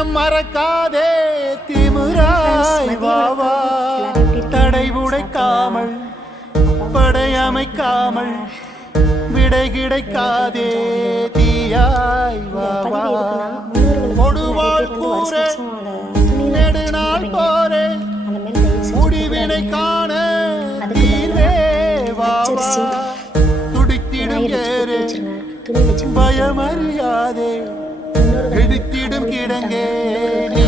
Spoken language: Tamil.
தினம் மறக்காதே திமிராய் வாவா தடை உடைக்காமல் படையமைக்காமல் விடை கிடைக்காதே தீயாய் வாவா கொடுவாள் கூற நெடுநாள் போரே முடிவினை காண தீர்வே வாவா துடித்திடும் ஏறு பயமறியாதே எடுத்திடும் கிடங்கே நீ